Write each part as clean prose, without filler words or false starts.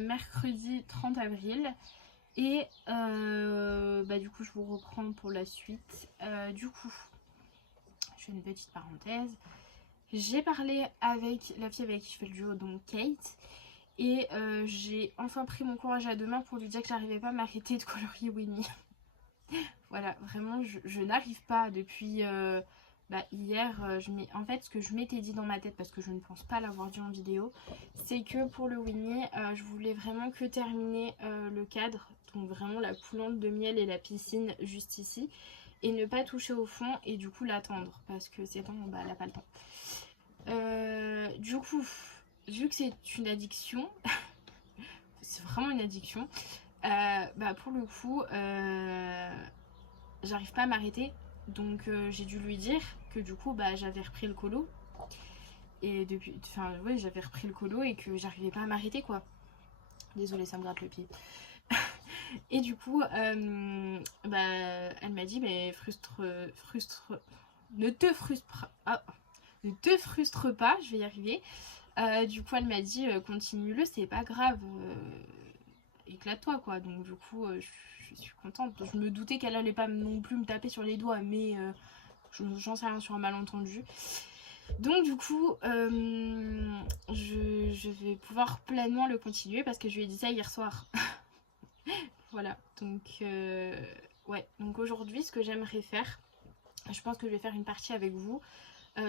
mercredi 30 avril. Et du coup je vous reprends pour la suite. Du coup, je fais une petite parenthèse. J'ai parlé avec la fille avec qui je fais le duo, donc Kate. Et j'ai enfin pris mon courage à deux mains pour lui dire que j'arrivais pas à m'arrêter de colorier Winnie. Voilà, vraiment je n'arrive pas depuis hier. En fait, ce que je m'étais dit dans ma tête, parce que je ne pense pas l'avoir dit en vidéo, c'est que pour le Winnie, je voulais vraiment que terminer le cadre, donc vraiment la coulante de miel et la piscine juste ici, et ne pas toucher au fond et du coup l'attendre, parce que c'est temps, elle n'a pas le temps. Du coup, vu que c'est une addiction, c'est vraiment une addiction, pour le coup, j'arrive pas à m'arrêter. Donc j'ai dû lui dire que du coup j'avais repris le colo. Et depuis. Enfin oui, j'avais repris le colo et que j'arrivais pas à m'arrêter quoi. Désolée, ça me gratte le pied. Et du coup, elle m'a dit mais ne te frustre pas, je vais y arriver. Du coup elle m'a dit continue-le, c'est pas grave, éclate-toi quoi. Donc du coup je suis contente. Je me doutais qu'elle allait pas non plus me taper sur les doigts, mais j'en sais rien sur un malentendu. Donc du coup je vais pouvoir pleinement le continuer parce que je lui ai dit ça hier soir. Voilà, donc ouais, donc aujourd'hui ce que j'aimerais faire, je pense que je vais faire une partie avec vous.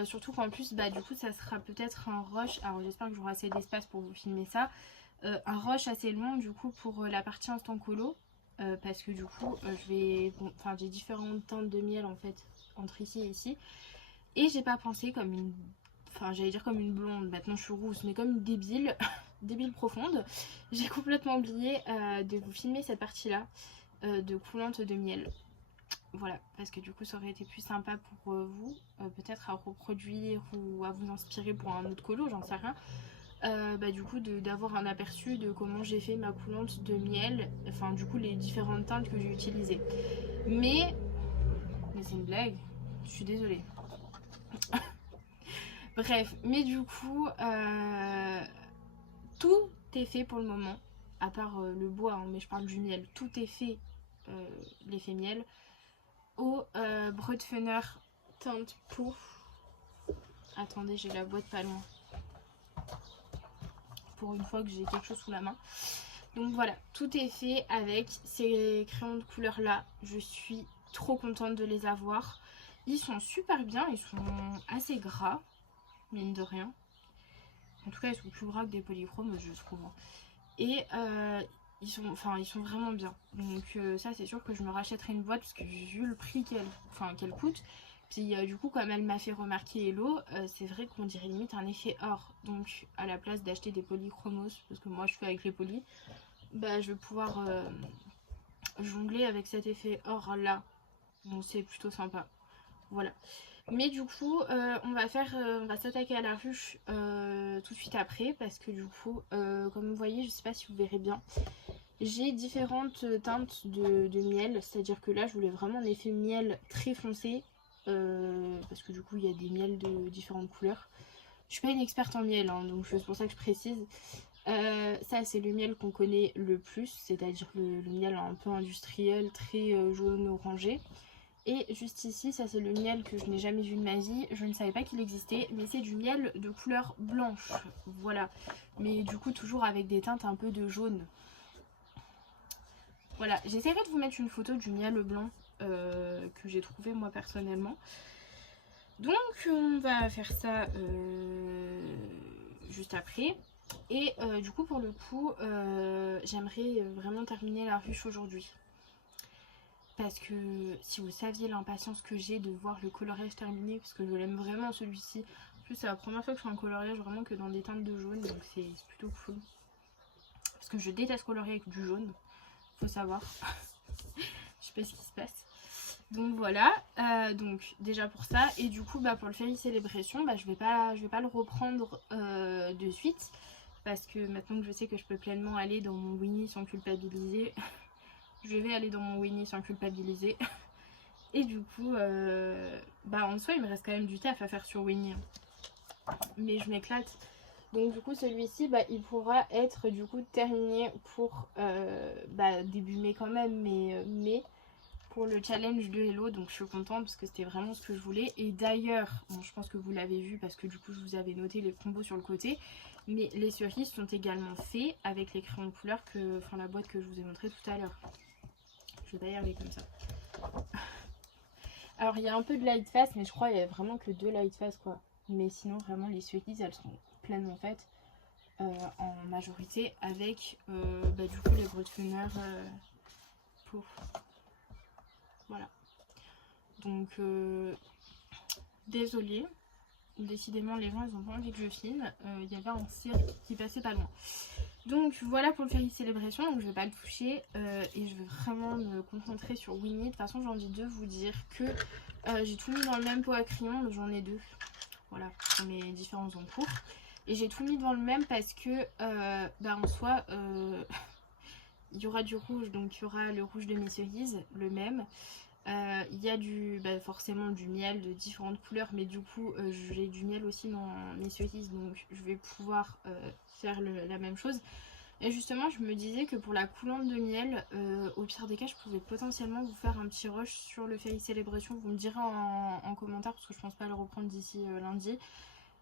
Surtout qu'en plus du coup ça sera peut-être un rush. Alors j'espère que j'aurai assez d'espace pour vous filmer ça. Un rush assez long du coup pour la partie instant colo. Parce que du coup j'ai différentes teintes de miel en fait entre ici et ici. Et j'ai pas pensé comme une... Enfin j'allais dire comme une blonde, maintenant je suis rousse, mais comme une débile, débile profonde. J'ai complètement oublié de vous filmer cette partie là de coulante de miel. Voilà, parce que du coup ça aurait été plus sympa pour vous, peut-être à reproduire ou à vous inspirer pour un autre colo, j'en sais rien. Du coup d'avoir un aperçu de comment j'ai fait ma coulante de miel, enfin du coup les différentes teintes que j'ai utilisées. Mais c'est une blague, je suis désolée. Bref, mais du coup tout est fait pour le moment, à part le bois, hein, mais je parle du miel, tout est fait, l'effet miel, au Brutfener teinte Pouf. Attendez, j'ai la boîte pas loin. Pour une fois que j'ai quelque chose sous la main. Donc voilà, tout est fait avec ces crayons de couleur là. Je suis trop contente de les avoir. Ils sont super bien, ils sont assez gras, mine de rien. En tout cas, ils sont plus gras que des polychromes, je trouve. Et ils sont vraiment bien. Donc ça, c'est sûr que je me rachèterai une boîte parce que vu le prix qu'elle coûte. Puis du coup, comme elle m'a fait remarquer Hello, c'est vrai qu'on dirait limite un effet or. Donc à la place d'acheter des polychromos, parce que moi je fais avec les polys, je vais pouvoir jongler avec cet effet or là. Donc c'est plutôt sympa. Voilà. Mais du coup, on va s'attaquer à la ruche tout de suite après, parce que du coup, comme vous voyez, je sais pas si vous verrez bien, j'ai différentes teintes de miel, c'est-à-dire que là, je voulais vraiment un effet miel très foncé, parce que du coup, il y a des miels de différentes couleurs. Je suis pas une experte en miel, hein, donc c'est pour ça que je précise. Ça, c'est le miel qu'on connaît le plus, c'est-à-dire le miel un peu industriel, très jaune-orangé. Et juste ici, ça c'est le miel que je n'ai jamais vu de ma vie, je ne savais pas qu'il existait, mais c'est du miel de couleur blanche, voilà. Mais du coup toujours avec des teintes un peu de jaune. Voilà, j'essaierai de vous mettre une photo du miel blanc que j'ai trouvé moi personnellement. Donc on va faire ça juste après. Et du coup pour le coup, j'aimerais vraiment terminer la ruche aujourd'hui. Parce que si vous saviez l'impatience que j'ai de voir le coloriage terminé, parce que je l'aime vraiment celui-ci. En plus c'est la première fois que je fais un coloriage vraiment que dans des teintes de jaune, donc c'est plutôt cool. Parce que je déteste colorier avec du jaune, faut savoir. Je sais pas ce qui se passe. Donc voilà, donc déjà pour ça, et du coup pour le Fairy Celebration, je vais pas le reprendre de suite. Parce que maintenant que je sais que je peux pleinement aller dans mon Winnie sans culpabiliser, je vais aller dans mon Winnie sans culpabiliser. Et du coup, en soi, il me reste quand même du taf à faire sur Winnie. Mais je m'éclate. Donc du coup celui-ci il pourra être du coup terminé pour début mai quand même, mais pour le challenge de Hello. Donc je suis contente parce que c'était vraiment ce que je voulais. Et d'ailleurs, bon, je pense que vous l'avez vu parce que du coup je vous avais noté les combos sur le côté, mais les cerises sont également faits avec les crayons de couleur enfin la boîte que je vous ai montré tout à l'heure. Je vais pas y arriver comme ça. Alors il y a un peu de light face, mais je crois qu'il y a vraiment que 2 light face quoi. Mais sinon vraiment les cerises elles sont pleinement faites en majorité avec du coup les Grotefener pour... Voilà. Donc désolée. Décidément les gens ils ont pas envie que je filme. Il y avait un cirque qui passait pas loin. Donc voilà pour le Fairy Celebration, donc je vais pas le toucher et je vais vraiment me concentrer sur Winnie. De toute façon j'ai envie de vous dire que j'ai tout mis dans le même pot à crayon, mais j'en ai 2. Voilà, pour mes différents encours. Et j'ai tout mis dans le même parce que en soi il y aura du rouge, donc il y aura le rouge de mes cerises, le même. Il y a forcément du miel de différentes couleurs, mais du coup j'ai du miel aussi dans mes cerises, donc je vais pouvoir faire la même chose. Et justement je me disais que pour la coulante de miel, au pire des cas je pouvais potentiellement vous faire un petit rush sur le Fairy Celebration. Vous me direz en commentaire, parce que je pense pas le reprendre d'ici lundi,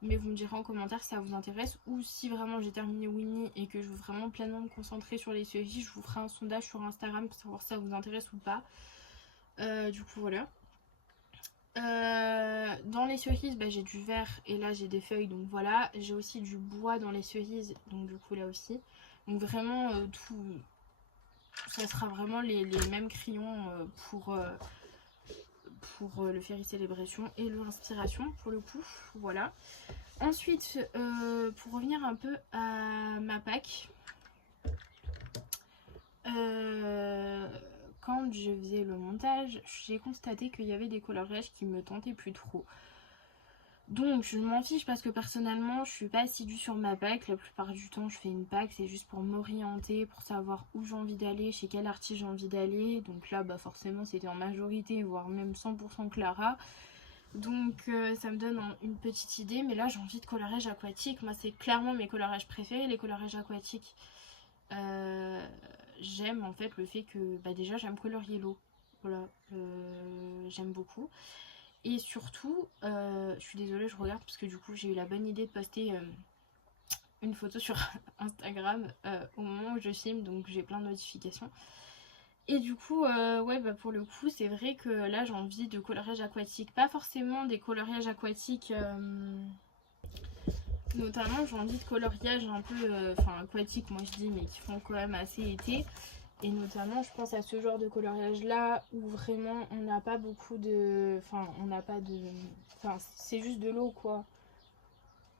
mais vous me direz en commentaire si ça vous intéresse, ou si vraiment j'ai terminé Winnie et que je veux vraiment pleinement me concentrer sur les cerises, je vous ferai un sondage sur Instagram pour savoir si ça vous intéresse ou pas. Du coup voilà. Dans les cerises j'ai du vert et là j'ai des feuilles, donc voilà. J'ai aussi du bois dans les cerises, donc du coup là aussi. Donc vraiment tout, ça sera vraiment les mêmes crayons pour le Fairy Celebration et l'inspiration pour le coup. Voilà. Ensuite pour revenir un peu à ma pack, quand je faisais le montage, j'ai constaté qu'il y avait des coloriages qui me tentaient plus trop. Donc je m'en fiche parce que personnellement je suis pas assidue sur ma pack. La plupart du temps je fais une pack, c'est juste pour m'orienter, pour savoir où j'ai envie d'aller, chez quel artiste j'ai envie d'aller. Donc là forcément c'était en majorité, voire même 100% Clara. Donc ça me donne une petite idée. Mais là j'ai envie de coloriage aquatique. Moi c'est clairement mes coloriages préférés, les coloriages aquatiques. J'aime en fait le fait que déjà j'aime Color Yellow. Voilà, j'aime beaucoup. Et surtout, je suis désolée, je regarde parce que du coup j'ai eu la bonne idée de poster une photo sur Instagram au moment où je filme, donc j'ai plein de notifications. Et du coup, pour le coup, c'est vrai que là j'ai envie de coloriage aquatique. Pas forcément des coloriages aquatiques, notamment j'ai envie de coloriage un peu, aquatique, moi je dis, mais qui font quand même assez été. Et notamment je pense à ce genre de coloriage là où vraiment on n'a pas beaucoup de... c'est juste de l'eau quoi.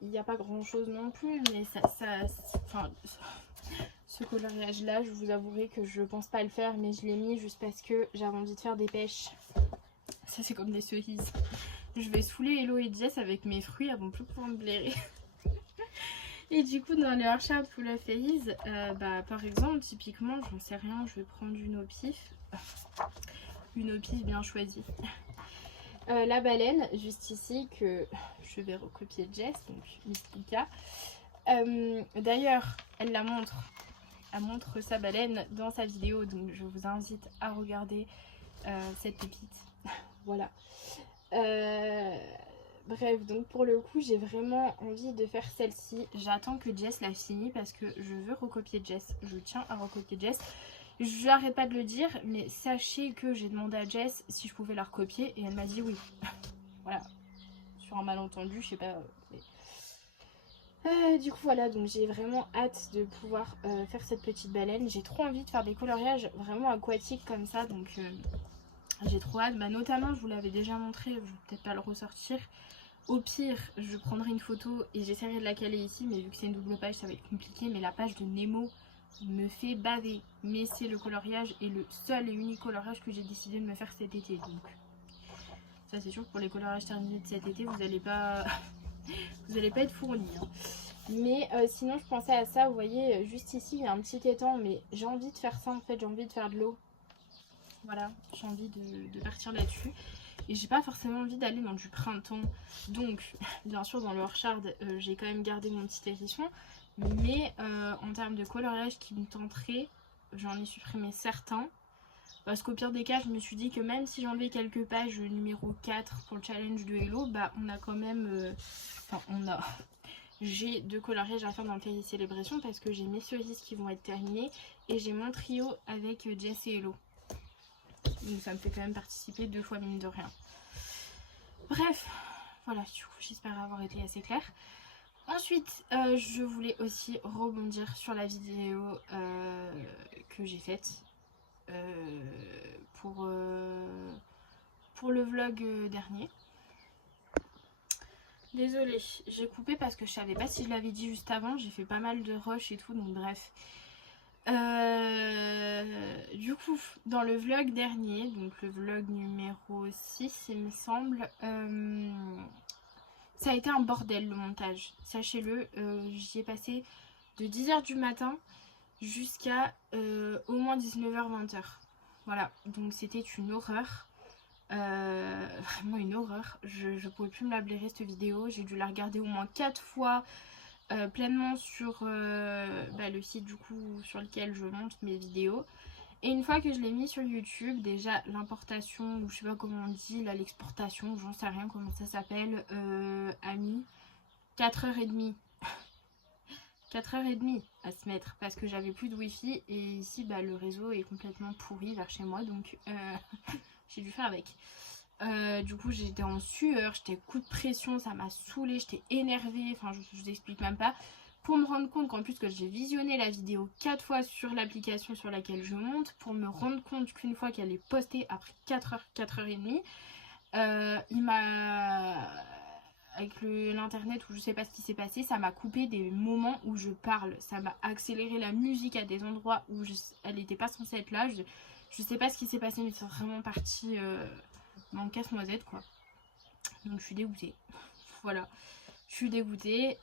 Il n'y a pas grand chose non plus, mais ce coloriage là je vous avouerai que je pense pas le faire, mais je l'ai mis juste parce que j'avais envie de faire des pêches. Ça c'est comme des cerises. Je vais saouler Hello et Jess avec mes fruits, elles vont plus pouvoir me blairer. Et du coup dans les Heartshard Full of Fairies, par exemple typiquement j'en sais rien, je vais prendre une au pif. Une au pif bien choisie. La baleine juste ici que je vais recopier de Jess, donc Mystica. D'ailleurs elle montre sa baleine dans sa vidéo, donc je vous invite à regarder cette pépite. Voilà. Bref, donc pour le coup j'ai vraiment envie de faire celle-ci. J'attends que Jess la finisse parce que je veux recopier Jess. Je tiens à recopier Jess. J'arrête pas de le dire, mais sachez que j'ai demandé à Jess si je pouvais la recopier et elle m'a dit oui. Voilà, sur un malentendu, je sais pas. Du coup voilà, donc j'ai vraiment hâte de pouvoir faire cette petite baleine. J'ai trop envie de faire des coloriages vraiment aquatiques comme ça, donc j'ai trop hâte. Notamment, je vous l'avais déjà montré, je vais peut-être pas le ressortir. Au pire, je prendrai une photo et j'essaierai de la caler ici, mais vu que c'est une double page, ça va être compliqué. Mais la page de Nemo me fait baver. Mais c'est le coloriage et le seul et unique coloriage que j'ai décidé de me faire cet été. Donc, ça c'est sûr que pour les coloriages terminés de cet été, vous n'allez pas... vous n'allez pas être fournis. Hein. Mais sinon, je pensais à ça. Vous voyez, juste ici, il y a un petit étang. Mais j'ai envie de faire ça en fait. J'ai envie de faire de l'eau. Voilà, j'ai envie de partir là-dessus. et j'ai pas forcément envie d'aller dans du printemps. Donc bien sûr dans le Orchard j'ai quand même gardé mon petit hérisson, mais en termes de coloriage qui me tenterait, j'en ai supprimé certains. Parce qu'au pire des cas, je me suis dit que même si j'enlevais quelques pages numéro 4 pour le challenge de Hello, bah on a quand même... J'ai 2 coloriages à faire dans le Fairy Célébration parce que j'ai mes cerises qui vont être terminées et j'ai mon trio avec Jess et Hello. Donc ça me fait quand même participer 2 fois mine de rien. Bref, voilà, du coup j'espère avoir été assez claire. Ensuite, je voulais aussi rebondir sur la vidéo que j'ai faite pour le vlog dernier. Désolée, j'ai coupé parce que je savais pas si je l'avais dit juste avant, j'ai fait pas mal de rush et tout, donc bref. Du coup, dans le vlog dernier, donc le vlog numéro 6 il me semble, ça a été un bordel le montage, sachez-le. J'y ai passé de 10h du matin jusqu'à au moins 19h-20h. Voilà, donc c'était une horreur. Vraiment une horreur. Je pouvais plus me la blairer cette vidéo. J'ai dû la regarder au moins 4 fois pleinement sur le site du coup sur lequel je monte mes vidéos. Et une fois que je l'ai mis sur YouTube, déjà l'importation, ou je sais pas comment on dit, là l'exportation, j'en sais rien comment ça s'appelle, a mis 4h30. 4h30 à se mettre parce que j'avais plus de wifi et ici le réseau est complètement pourri vers chez moi, donc j'ai dû faire avec. Du coup j'étais en sueur, j'étais coup de pression, ça m'a saoulée, j'étais énervée, enfin je vous explique même pas. Pour me rendre compte qu'en plus que j'ai visionné la vidéo 4 fois sur l'application sur laquelle je monte, pour me rendre compte qu'une fois qu'elle est postée après 4h, 4h30, il m'a... avec l'internet où je sais pas ce qui s'est passé, ça m'a coupé des moments où je parle. Ça m'a accéléré la musique à des endroits où elle n'était pas censée être là. Je sais pas ce qui s'est passé, mais c'est vraiment parti dans le casse-noisette quoi. Donc je suis dégoûtée. Voilà. Je suis dégoûtée.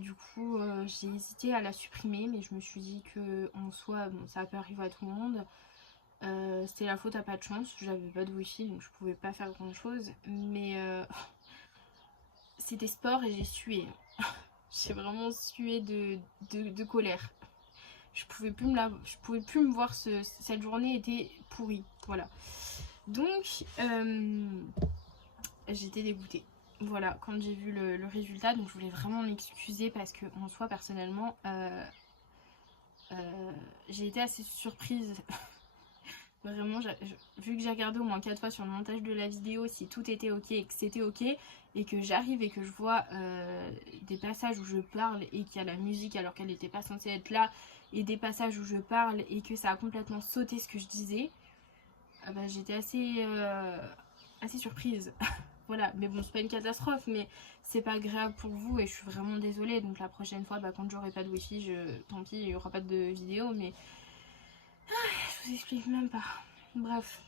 Du coup, j'ai hésité à la supprimer, mais je me suis dit que en soi, bon, ça peut arriver à tout le monde. C'était la faute à pas de chance. J'avais pas de wifi, donc je pouvais pas faire grand chose. Mais c'était sport et j'ai sué. J'ai vraiment sué de colère. Je pouvais plus me voir. Cette journée était pourrie. Voilà. Donc, j'étais dégoûtée. Voilà, quand j'ai vu le résultat, donc je voulais vraiment m'excuser parce que en soi, personnellement, j'ai été assez surprise. Vraiment, vu que j'ai regardé au moins 4 fois sur le montage de la vidéo si tout était ok et que c'était ok, et que j'arrive et que je vois des passages où je parle et qu'il y a la musique alors qu'elle n'était pas censée être là, et des passages où je parle et que ça a complètement sauté ce que je disais, j'étais assez surprise. Voilà, mais bon, c'est pas une catastrophe, mais c'est pas agréable pour vous et je suis vraiment désolée. Donc la prochaine fois, quand j'aurai pas de wifi, tant pis, il y aura pas de vidéo, mais je vous explique même pas. Bref,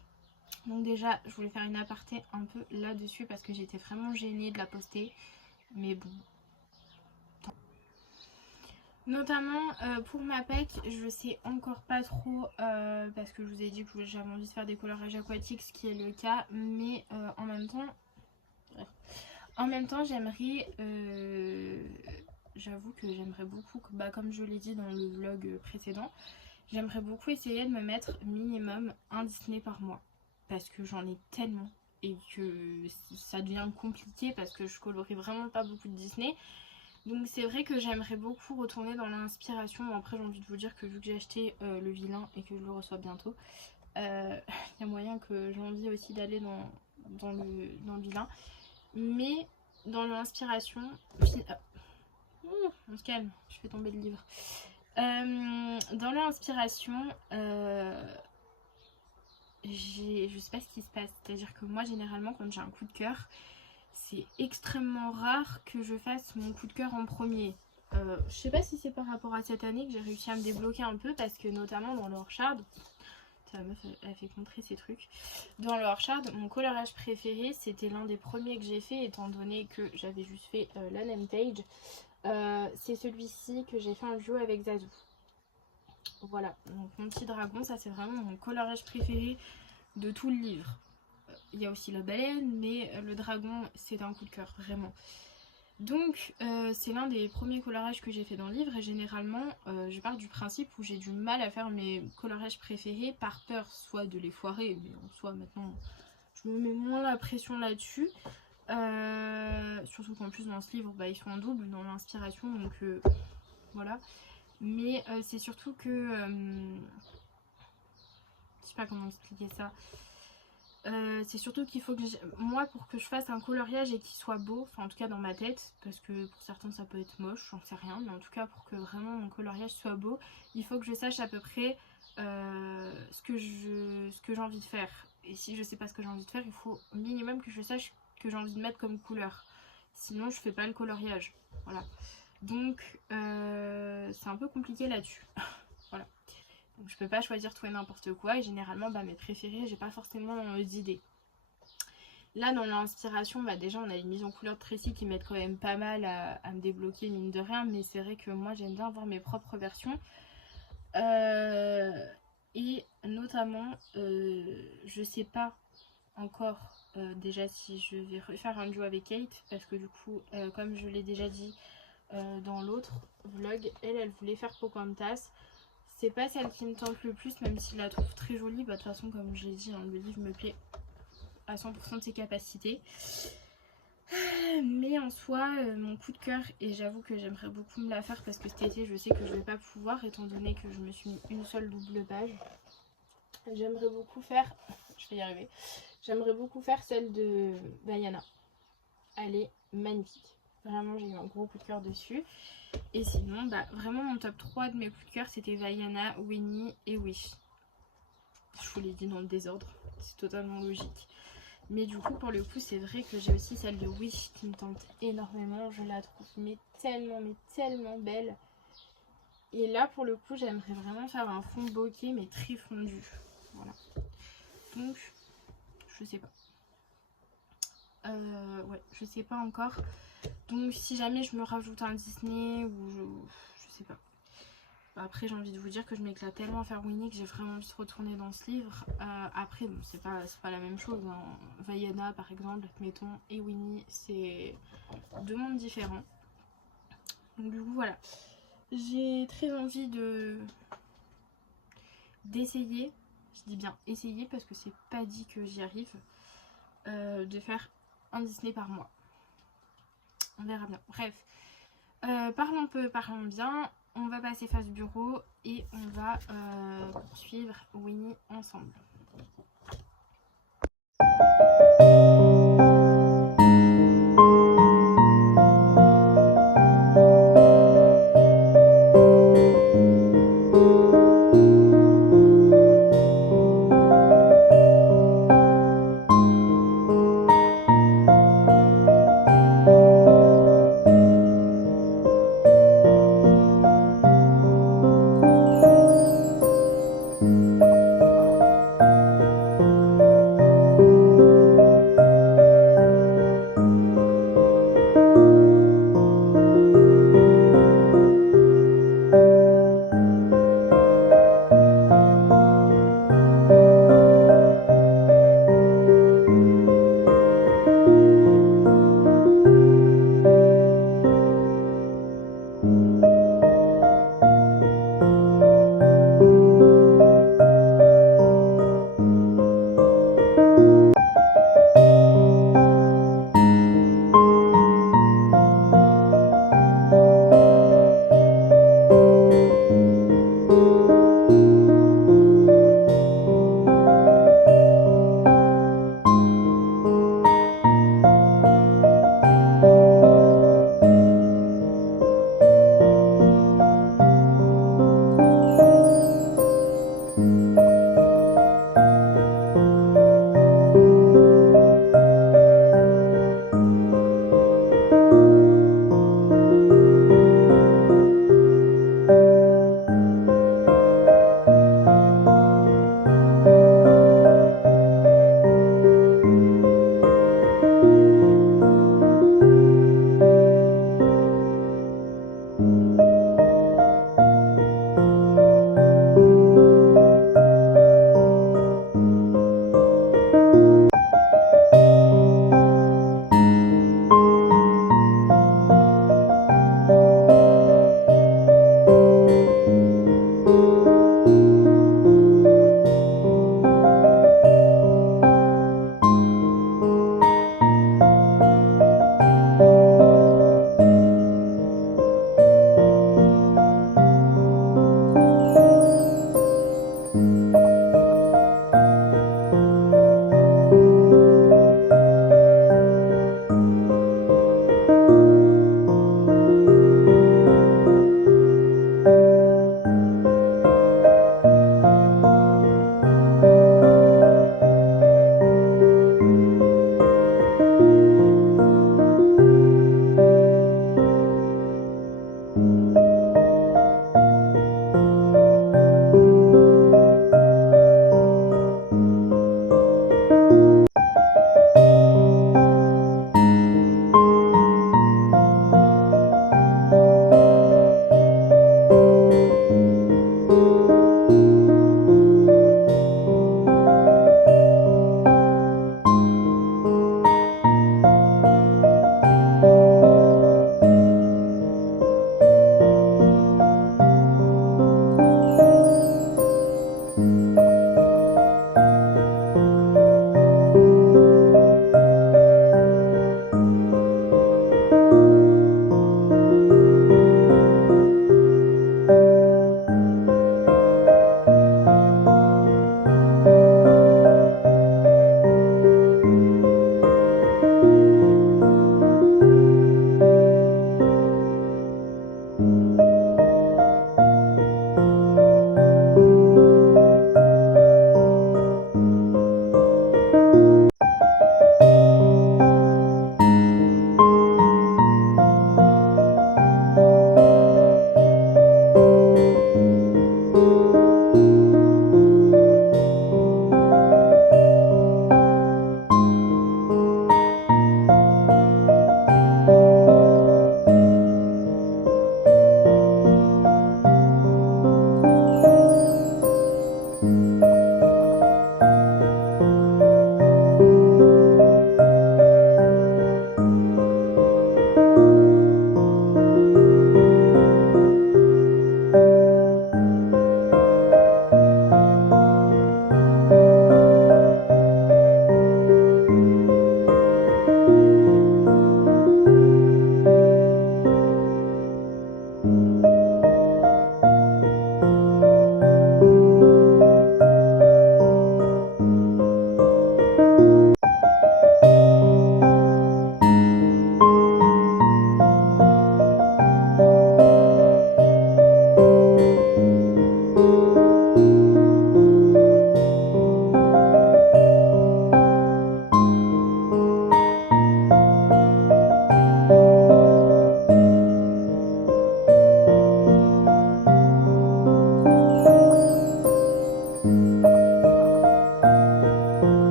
donc déjà, je voulais faire une aparté un peu là-dessus parce que j'étais vraiment gênée de la poster, mais bon. Notamment pour ma PEC, je sais encore pas trop parce que je vous ai dit que j'avais envie de faire des coloriages aquatiques, ce qui est le cas, mais en même temps j'aimerais, j'avoue que j'aimerais beaucoup, comme je l'ai dit dans le vlog précédent, j'aimerais beaucoup essayer de me mettre minimum un Disney par mois parce que j'en ai tellement et que ça devient compliqué parce que je colorie vraiment pas beaucoup de Disney. Donc c'est vrai que j'aimerais beaucoup retourner dans l'inspiration. Bon, après j'ai envie de vous dire que vu que j'ai acheté le vilain et que je le reçois bientôt, il y a moyen que j'ai envie aussi d'aller dans le vilain. Mais dans l'inspiration... on se calme, je fais tomber le livre. Dans l'inspiration, je sais pas ce qui se passe. C'est-à-dire que moi généralement quand j'ai un coup de cœur, c'est extrêmement rare que je fasse mon coup de cœur en premier. Je sais pas si c'est par rapport à cette année que j'ai réussi à me débloquer un peu parce que notamment dans le Orchard, la meuf elle fait contrer ces trucs. Dans le Orchard, mon coloriage préféré c'était l'un des premiers que j'ai fait étant donné que j'avais juste fait la name page. C'est celui-ci que j'ai fait un duo avec Zazu. Voilà, donc mon petit dragon, ça c'est vraiment mon coloriage préféré de tout le livre. il y a aussi la baleine, mais le dragon c'est un coup de cœur vraiment. Donc c'est l'un des premiers coloriages que j'ai fait dans le livre et généralement je pars du principe où j'ai du mal à faire mes coloriages préférés par peur soit de les foirer, mais en soi maintenant je me mets moins la pression là-dessus. Surtout qu'en plus dans ce livre ils sont en double dans l'inspiration, donc voilà. Mais c'est surtout que je sais pas comment expliquer ça. C'est surtout qu'il faut que moi pour que je fasse un coloriage et qu'il soit beau, enfin en tout cas dans ma tête, parce que pour certains ça peut être moche, j'en sais rien, mais en tout cas pour que vraiment mon coloriage soit beau, il faut que je sache à peu près ce que j'ai envie de faire. Et si je sais pas ce que j'ai envie de faire, il faut au minimum que je sache ce que j'ai envie de mettre comme couleur. Sinon je fais pas le coloriage. Voilà. Donc c'est un peu compliqué là-dessus. Voilà. Donc je peux pas choisir tout et n'importe quoi et généralement mes préférés j'ai pas forcément d'idées. Là dans l'inspiration déjà on a les mises en couleur de Tracy qui m'aident quand même pas mal à me débloquer mine de rien, mais c'est vrai que moi j'aime bien avoir mes propres versions. Et notamment je sais pas encore déjà si je vais refaire un duo avec Kate parce que du coup comme je l'ai déjà dit dans l'autre vlog, elle voulait faire Pocahontas. C'est pas celle qui me tente le plus, même si je la trouve très jolie. De toute façon, comme je l'ai dit, le livre me plaît à 100% de ses capacités. Mais en soi, mon coup de cœur, et j'avoue que j'aimerais beaucoup me la faire parce que cet été, je sais que je vais pas pouvoir, étant donné que je me suis mis une seule double page. J'aimerais beaucoup faire, je vais y arriver, j'aimerais beaucoup faire celle de Vaiana. Elle est magnifique. Vraiment, j'ai eu un gros coup de cœur dessus. Et sinon, vraiment mon top 3 de mes coups de cœur, c'était Vaiana, Winnie et Wish. Je vous l'ai dit dans le désordre, c'est totalement logique. Mais du coup, pour le coup, c'est vrai que j'ai aussi celle de Wish qui me tente énormément. Je la trouve tellement belle. Et là, pour le coup, j'aimerais vraiment faire un fond bokeh, mais très fondu. Voilà. Donc, je sais pas. Ouais, je sais pas encore. Donc si jamais je me rajoute un Disney ou je sais pas. Après j'ai envie de vous dire que je m'éclate tellement à faire Winnie que j'ai vraiment envie de retourner dans ce livre. Après bon, c'est pas la même chose. Hein. Vaiana par exemple, admettons, et Winnie c'est deux mondes différents. Donc du coup voilà. J'ai très envie d'essayer, je dis bien essayer parce que c'est pas dit que j'y arrive, de faire un Disney par mois. On verra bien. Bref, parlons peu, parlons bien. On va passer face bureau et on va poursuivre Winnie ensemble.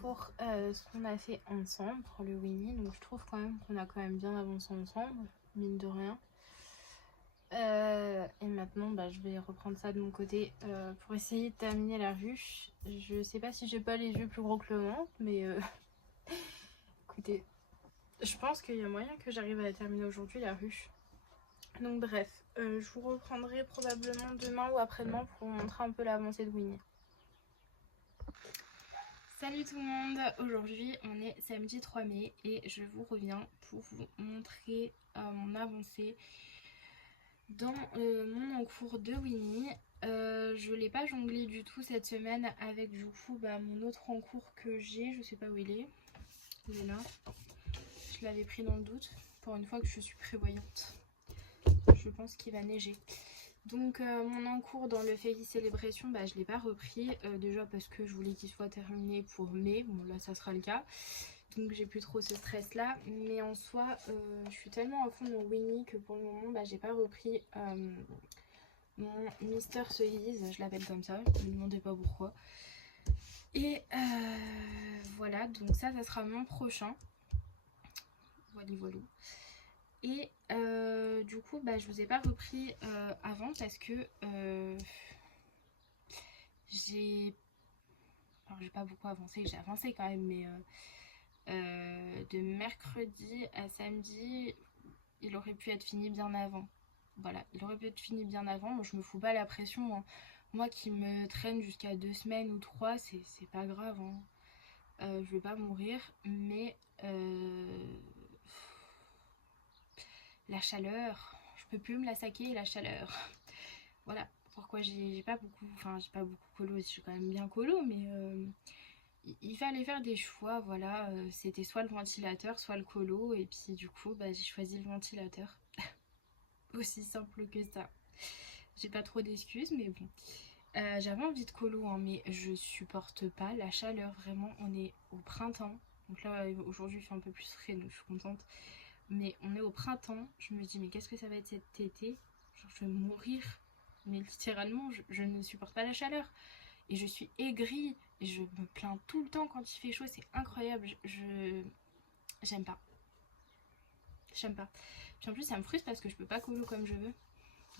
pour ce qu'on a fait ensemble pour le Winnie. Donc je trouve quand même qu'on a quand même bien avancé ensemble, mine de rien. Et maintenant bah, je vais reprendre ça de mon côté pour essayer de terminer la ruche. Je sais pas si j'ai pas les yeux plus gros que le ventre, mais écoutez, je pense qu'il y a moyen que j'arrive à la terminer aujourd'hui la ruche. Donc bref, je vous reprendrai probablement demain ou après-demain pour vous montrer un peu l'avancée de Winnie. Salut tout le monde, aujourd'hui on est samedi 3 mai et je vous reviens pour vous montrer mon avancée dans mon encours de Winnie. Je l'ai pas jonglé du tout cette semaine avec du coup mon autre encours que j'ai, je sais pas où il est là, je l'avais pris dans le doute, pour une fois que je suis prévoyante, je pense qu'il va neiger. Donc mon encours dans le Fairy Celebration, je l'ai pas repris, déjà parce que je voulais qu'il soit terminé pour mai, bon là ça sera le cas, donc j'ai plus trop ce stress là, mais en soi je suis tellement à fond dans Winnie que pour le moment j'ai pas repris mon Mister Cerise, je l'appelle comme ça, ne me demandez pas pourquoi. Et voilà, donc ça sera mon prochain, voilà voilà. Et du coup je vous ai pas repris avant parce que j'ai pas beaucoup avancé, j'ai avancé quand même, mais de mercredi à samedi il aurait pu être fini bien avant. Voilà, il aurait pu être fini bien avant. Moi je me fous pas la pression hein. Moi qui me traîne jusqu'à 2 semaines ou 3, c'est pas grave hein. Je vais pas mourir, mais la chaleur, je peux plus me la saquer, la chaleur. Voilà pourquoi j'ai pas beaucoup, j'ai pas beaucoup colo, je suis quand même bien colo, mais il fallait faire des choix, voilà, c'était soit le ventilateur, soit le colo, et puis du coup j'ai choisi le ventilateur. Aussi simple que ça. J'ai pas trop d'excuses, mais bon. J'avais envie de colo, hein, mais je supporte pas la chaleur, vraiment, on est au printemps. Donc là, aujourd'hui, il fait un peu plus frais, donc je suis contente. Mais on est au printemps, je me dis, mais qu'est-ce que ça va être cet été? Genre, je vais mourir. Mais littéralement, je ne supporte pas la chaleur. Et je suis aigrie, et je me plains tout le temps quand il fait chaud, c'est incroyable. J'aime pas. J'aime pas. Puis en plus, ça me frustre parce que je peux pas colo comme je veux.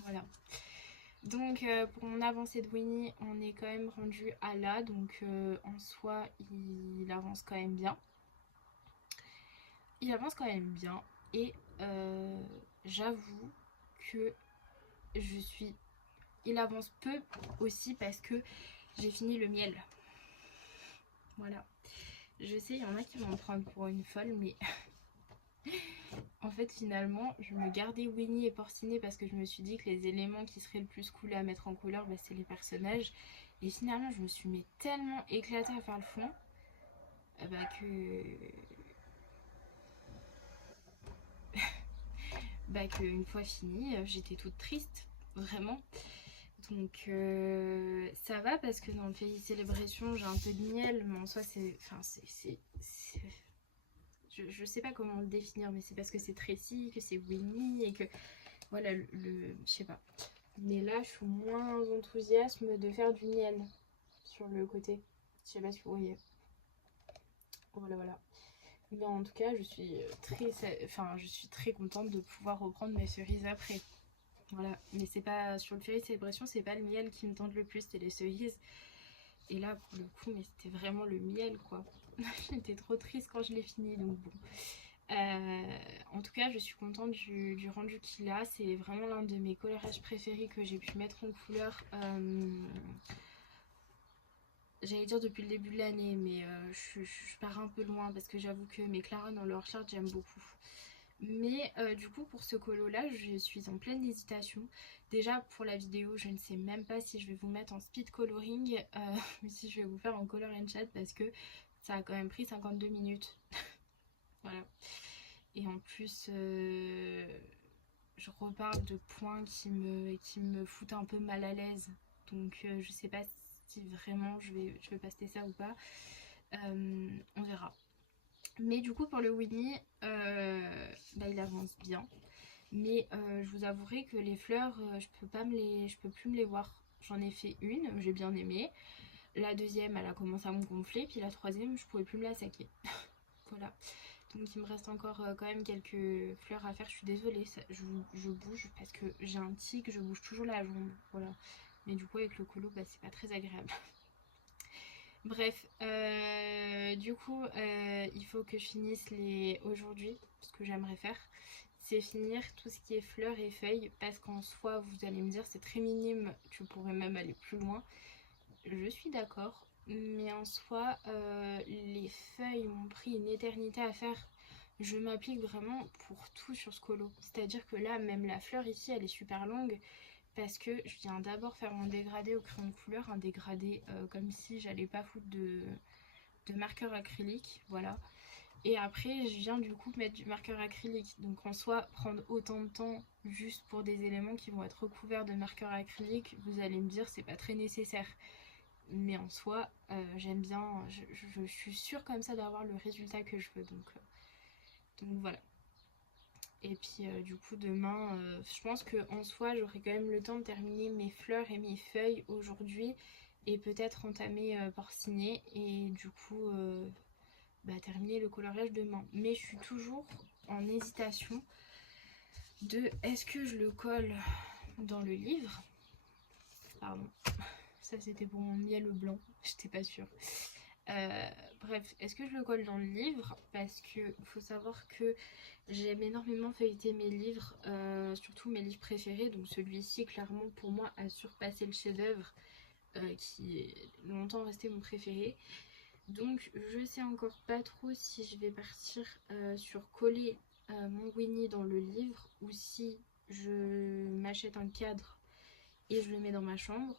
Voilà. Donc pour mon avancée de Winnie, on est quand même rendu à là, donc en soi il avance quand même bien. Il avance quand même bien et j'avoue que il avance peu aussi parce que j'ai fini le miel. Voilà. Je sais, il y en a qui vont me prendre pour une folle, mais en fait finalement je me gardais Winnie et Porcinet parce que je me suis dit que les éléments qui seraient le plus cool à mettre en couleur c'est les personnages, et finalement je me suis tellement éclatée à faire le fond que une fois fini j'étais toute triste vraiment. Donc ça va parce que dans le Fairy Celebration j'ai un peu de miel, mais en soi je sais pas comment le définir, mais c'est parce que c'est Tracy, que c'est Winnie et que voilà je sais pas. Mais là je suis moins enthousiaste de faire du miel sur le côté. Je sais pas si vous voyez. Voilà. Mais en tout cas je suis très contente de pouvoir reprendre mes cerises après. Voilà. Mais c'est pas sur le Fairy Celebration, c'est pas le miel qui me tente le plus, c'est les cerises. Et là pour le coup mais c'était vraiment le miel quoi. J'étais trop triste quand je l'ai fini, donc bon. En tout cas je suis contente du rendu qu'il a, c'est vraiment l'un de mes colorages préférés que j'ai pu mettre en couleur, j'allais dire depuis le début de l'année, mais je pars un peu loin parce que j'avoue que mes Clara dans leur charte j'aime beaucoup. Mais du coup pour ce colo là je suis en pleine hésitation. Déjà pour la vidéo je ne sais même pas si je vais vous mettre en speed coloring ou si je vais vous faire en color and chat parce que ça a quand même pris 52 minutes. Voilà. Et en plus je reparle de points qui me foutent un peu mal à l'aise, donc je sais pas si vraiment je vais passer ça ou pas, on verra. Mais du coup pour le Winnie il avance bien, mais je vous avouerai que les fleurs je peux plus me les voir. J'en ai fait une, j'ai bien aimé. La deuxième, elle a commencé à me gonfler, puis la troisième, je pouvais plus me la saquer. Voilà. Donc il me reste encore quand même quelques fleurs à faire. Je suis désolée, je bouge parce que j'ai un tic, je bouge toujours la jambe. Voilà. Mais du coup avec le colo, bah, c'est pas très agréable. Bref, du coup il faut que je finisse les aujourd'hui. Ce que j'aimerais faire, c'est finir tout ce qui est fleurs et feuilles. Parce qu'en soi, vous allez me dire, c'est très minime, tu pourrais même aller plus loin. Je suis d'accord. Mais en soi, les feuilles m'ont pris une éternité à faire. Je m'applique vraiment pour tout sur ce colo. C'est-à-dire que là, même la fleur ici, elle est super longue. Parce que je viens d'abord faire mon dégradé au crayon de couleur. Un dégradé comme si j'allais pas foutre de marqueur acrylique. Voilà. Et après, je viens du coup mettre du marqueur acrylique. Donc en soi, prendre autant de temps juste pour des éléments qui vont être recouverts de marqueur acrylique, vous allez me dire, c'est pas très nécessaire. Mais en soi, j'aime bien, je suis sûre comme ça d'avoir le résultat que je veux. Donc voilà. Et puis du coup demain, je pense qu'en soi, j'aurai quand même le temps de terminer mes fleurs et mes feuilles aujourd'hui. Et peut-être entamer porciner. Et du coup, terminer le coloriage demain. Mais je suis toujours en hésitation de est-ce que je le colle dans le livre. Pardon. Ça c'était pour mon miel blanc, j'étais pas sûre. Bref, est-ce que je le colle dans le livre? Parce que faut savoir que j'aime énormément feuilleter mes livres, surtout mes livres préférés. Donc celui-ci, clairement, pour moi, a surpassé le chef-d'œuvre qui est longtemps resté mon préféré. Donc je sais encore pas trop si je vais partir sur coller mon Winnie dans le livre ou si je m'achète un cadre et je le mets dans ma chambre.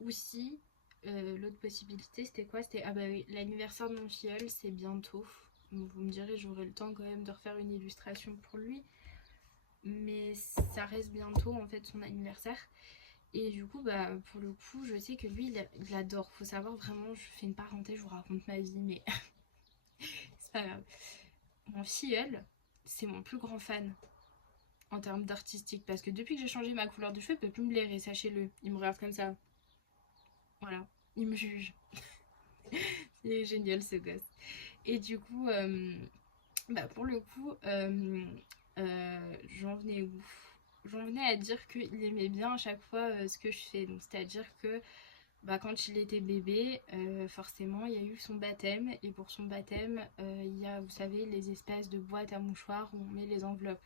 Ou si, l'autre possibilité c'était quoi? C'était, ah bah oui, l'anniversaire de mon filleul, c'est bientôt. Donc vous me direz, j'aurai le temps quand même de refaire une illustration pour lui. Mais ça reste bientôt en fait son anniversaire. Et du coup, bah pour le coup, je sais que lui, il adore. Faut savoir vraiment, je fais une parenthèse, je vous raconte ma vie, mais c'est pas grave. Mon filleul, c'est mon plus grand fan en termes d'artistique. Parce que depuis que j'ai changé ma couleur de cheveux, il peut plus me blairer, sachez-le. Il me regarde comme ça. Voilà, il me juge. C'est génial ce gosse. Et du coup, pour le coup, j'en venais où? J'en venais à dire qu'il aimait bien à chaque fois ce que je fais. Donc c'est-à-dire que quand il était bébé, forcément, il y a eu son baptême. Et pour son baptême, il y a, vous savez, les espèces de boîtes à mouchoirs où on met les enveloppes.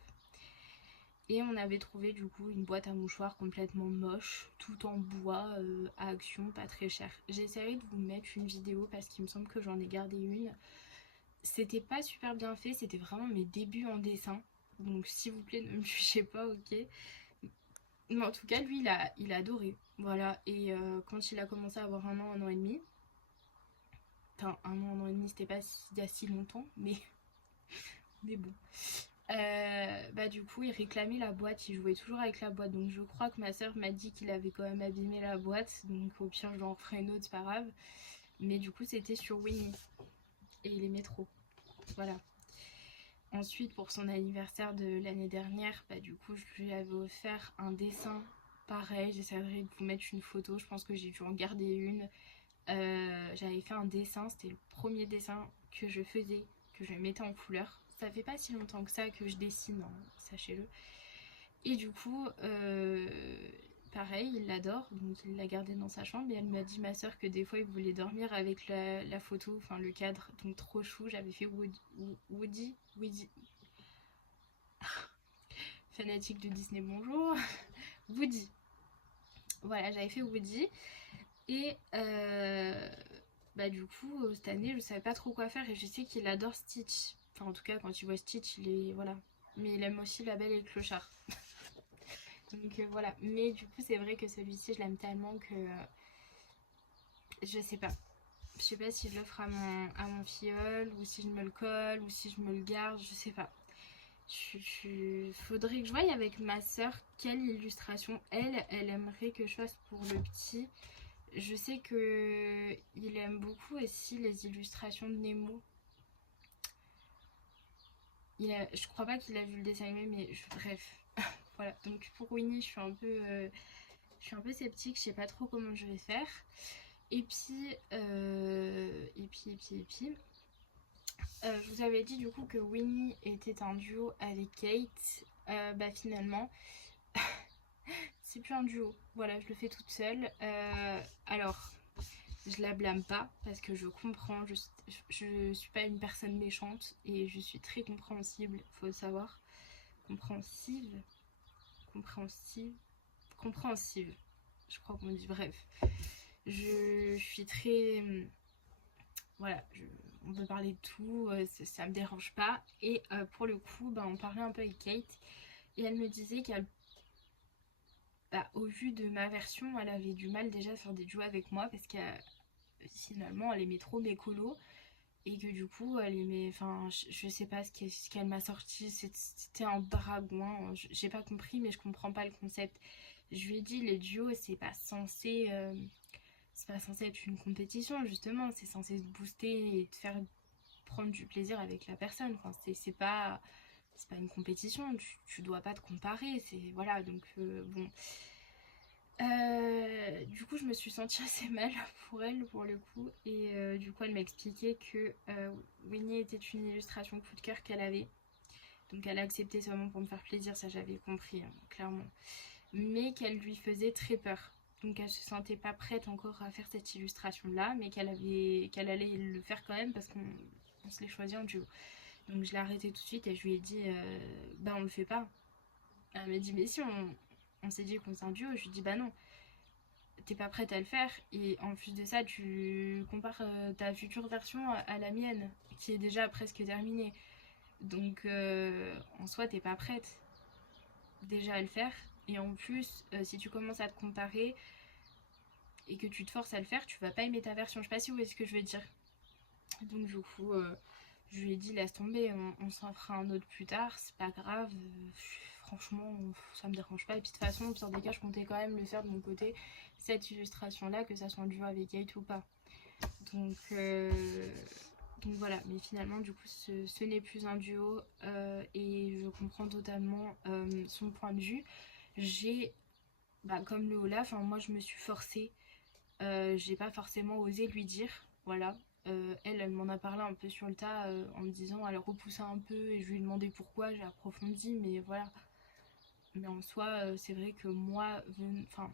Et on avait trouvé du coup une boîte à mouchoirs complètement moche, tout en bois, à Action, pas très cher. J'essaierai de vous mettre une vidéo parce qu'il me semble que j'en ai gardé une. C'était pas super bien fait, c'était vraiment mes débuts en dessin. Donc s'il vous plaît, ne me jugez pas, ok. Mais en tout cas, lui, il a adoré. Voilà, et quand il a commencé à avoir 1 an et demi, enfin 1 an et demi, c'était pas il y a si longtemps, mais bon. Du coup il réclamait la boîte, il jouait toujours avec la boîte, donc je crois que ma soeur m'a dit qu'il avait quand même abîmé la boîte, donc au pire je lui en referai une autre, c'est pas grave. Mais du coup c'était sur Winnie et il aimait trop, voilà. Ensuite pour son anniversaire de l'année dernière, du coup je lui avais offert un dessin, pareil, j'essaierai de vous mettre une photo, je pense que j'ai dû en garder une. J'avais fait un dessin, c'était le premier dessin que je faisais, que je mettais en couleur. Ça fait pas si longtemps que ça que je dessine, hein, sachez-le. Et du coup, pareil, il l'adore, donc il l'a gardé dans sa chambre. Et elle m'a dit, ma soeur, que des fois il voulait dormir avec la photo, enfin le cadre, donc trop chou. J'avais fait Woody. Fanatique de Disney, bonjour. Woody. Voilà, j'avais fait Woody. Et du coup, cette année, je savais pas trop quoi faire et je sais qu'il adore Stitch. Enfin, en tout cas, quand il voit Stitch, il est. Voilà. Mais il aime aussi La Belle et le Clochard. Donc voilà. Mais du coup, c'est vrai que celui-ci, je l'aime tellement que. Je sais pas. Je sais pas si je l'offre à mon filleul ou si je me le colle ou si je me le garde, je sais pas. Faudrait que je voie avec ma soeur quelle illustration elle aimerait que je fasse pour le petit. Je sais que il aime beaucoup aussi les illustrations de Nemo. Je crois pas qu'il a vu le dessin animé, mais bref. Voilà, donc pour Winnie, je suis un peu sceptique, je sais pas trop comment je vais faire. Et puis, je vous avais dit du coup que Winnie était un duo avec Kate. Bah finalement, c'est plus un duo. Voilà, je le fais toute seule. Alors, je la blâme pas parce que je comprends. Je suis pas une personne méchante et je suis très compréhensible, faut le savoir. Compréhensive, compréhensive, compréhensive. Je crois qu'on dit bref. Je suis très voilà, on peut parler de tout, ça me dérange pas. Et pour le coup, bah, on parlait un peu avec Kate et elle me disait qu'elle, bah, au vu de ma version, elle avait du mal déjà à faire des duos avec moi parce que finalement elle aimait trop mes colos et que du coup elle aimait, enfin je sais pas ce qu'elle m'a sorti, c'était un dragon, hein. J'ai pas compris mais je comprends pas le concept. Je lui ai dit les duos c'est pas censé être une compétition justement, c'est censé se booster et te faire prendre du plaisir avec la personne. Enfin, c'est pas une compétition, tu dois pas te comparer. C'est voilà, donc bon. Du coup, je me suis sentie assez mal pour elle pour le coup, et du coup, elle m'a expliqué que Winnie était une illustration coup de cœur qu'elle avait. Donc, elle a accepté seulement pour me faire plaisir, ça j'avais compris, hein, clairement. Mais qu'elle lui faisait très peur. Donc, elle se sentait pas prête encore à faire cette illustration-là, mais qu'elle allait le faire quand même parce qu'on se l'est choisi en duo. Donc je l'ai arrêté tout de suite et je lui ai dit bah on le fait pas. Elle m'a dit mais si on s'est dit qu'on c'est un duo. Je lui ai dit bah non, t'es pas prête à le faire et en plus de ça tu compares ta future version à la mienne qui est déjà presque terminée. Donc en soi t'es pas prête déjà à le faire et en plus si tu commences à te comparer et que tu te forces à le faire tu vas pas aimer ta version. Je sais pas si vous voyez ce que je veux dire. Donc du coup je lui ai dit laisse tomber, on s'en fera un autre plus tard, c'est pas grave, franchement ça me dérange pas. Et puis de toute façon au pire des cas je comptais quand même le faire de mon côté, cette illustration là, que ça soit en duo avec Kate ou pas. Donc, donc voilà, mais finalement du coup ce n'est plus un duo et je comprends totalement son point de vue. J'ai, bah, comme le Olaf, hein, moi je me suis forcée, j'ai pas forcément osé lui dire, voilà. Elle m'en a parlé un peu sur le tas en me disant, elle repoussait un peu et je lui ai demandé pourquoi, j'ai approfondi, mais voilà. Mais en soi, c'est vrai que moi, enfin,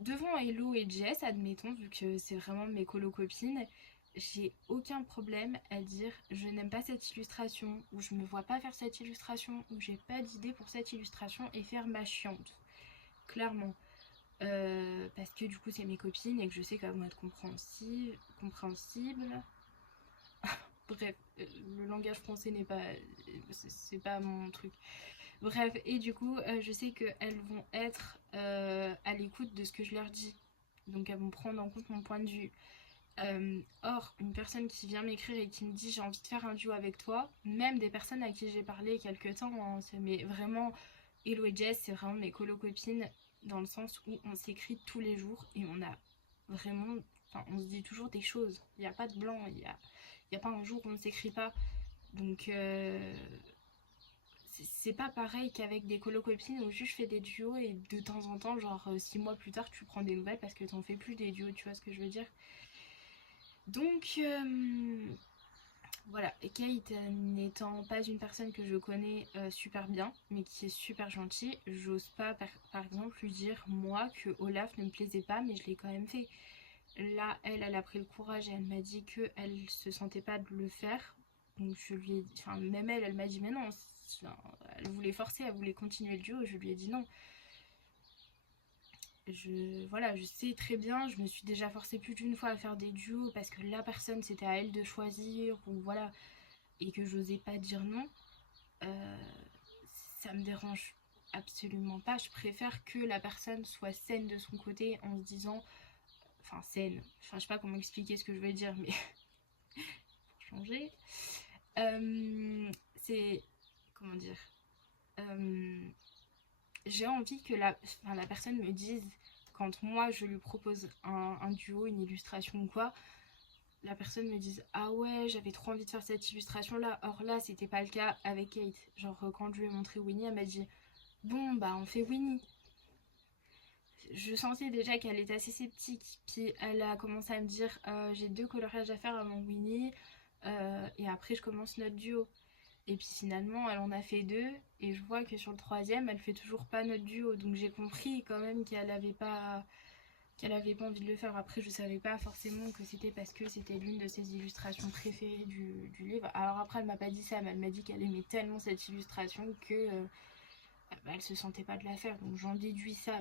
devant Hello et Jess, admettons, vu que c'est vraiment mes colo-copines, j'ai aucun problème à dire je n'aime pas cette illustration, ou je me vois pas faire cette illustration, ou j'ai pas d'idée pour cette illustration et faire ma chiante. Clairement. Parce que du coup c'est mes copines et que je sais qu'elles vont être compréhensibles. Bref, le langage français n'est pas, c'est pas mon truc. Bref, et du coup je sais qu'elles vont être à l'écoute de ce que je leur dis, donc elles vont prendre en compte mon point de vue. Or, une personne qui vient m'écrire et qui me dit j'ai envie de faire un duo avec toi, même des personnes à qui j'ai parlé quelques temps, hein, mais vraiment Hello et Jess c'est vraiment mes colo-copines dans le sens où on s'écrit tous les jours et on a vraiment, enfin on se dit toujours des choses, il n'y a pas de blanc, il y a pas un jour où on ne s'écrit pas. Donc c'est pas pareil qu'avec des colo-copines où juste je fais des duos et de temps en temps, genre 6 mois plus tard tu prends des nouvelles parce que t'en fais plus des duos, tu vois ce que je veux dire. Donc voilà, Kate n'étant pas une personne que je connais super bien, mais qui est super gentille, j'ose pas par exemple lui dire moi que Olaf ne me plaisait pas, mais je l'ai quand même fait. Là, elle a pris le courage et elle m'a dit qu'elle se sentait pas de le faire. Donc je lui ai dit, enfin même elle m'a dit mais non, elle voulait forcer, elle voulait continuer le duo, je lui ai dit non. Voilà, je sais très bien, je me suis déjà forcée plus d'une fois à faire des duos parce que la personne c'était à elle de choisir ou voilà, et que j'osais pas dire non. euh, Ça me dérange absolument pas. Je préfère que la personne soit saine de son côté en se disant, enfin saine, enfin je sais pas comment expliquer ce que je veux dire, mais pour changer, c'est comment dire, euh, j'ai envie que la personne me dise quand moi je lui propose un duo, une illustration ou quoi, la personne me dise ah ouais j'avais trop envie de faire cette illustration là. Or là c'était pas le cas avec Kate. Genre quand je lui ai montré Winnie elle m'a dit bon bah on fait Winnie. je sentais déjà qu'elle était assez sceptique. Puis elle a commencé à me dire j'ai 2 coloriages à faire avant Winnie et après je commence notre duo. Et puis finalement elle en a fait 2 et je vois que sur le 3e elle fait toujours pas notre duo. Donc j'ai compris quand même qu'elle avait pas envie de le faire. Après je savais pas forcément que c'était parce que c'était l'une de ses illustrations préférées du livre. Alors après elle m'a pas dit ça, mais elle m'a dit qu'elle aimait tellement cette illustration que elle se sentait pas de la faire. Donc j'en déduis ça,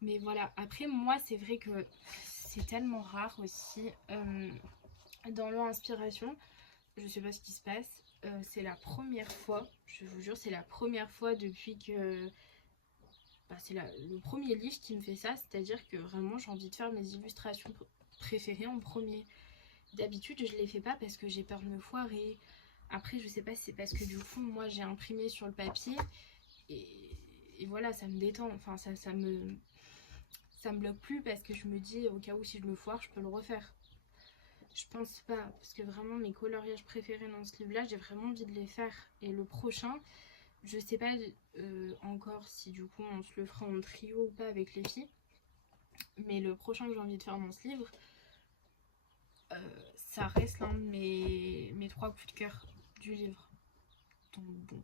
mais voilà. Après moi c'est vrai que c'est tellement rare aussi dans leur inspiration. Je sais pas ce qui se passe. C'est la première fois, je vous jure, c'est la première fois depuis que... c'est le premier livre qui me fait ça, c'est-à-dire que vraiment j'ai envie de faire mes illustrations préférées en premier. D'habitude je les fais pas parce que j'ai peur de me foirer. Après je sais pas si c'est parce que du coup moi j'ai imprimé sur le papier et voilà, ça me détend, enfin ça me bloque plus parce que je me dis au cas où si je me foire je peux le refaire. Je pense pas, parce que vraiment mes coloriages préférés dans ce livre là j'ai vraiment envie de les faire. Et le prochain, je sais pas encore si du coup on se le fera en trio ou pas avec les filles, mais le prochain que j'ai envie de faire dans ce livre, ça reste l'un de mes 3 coups de cœur du livre. Donc bon,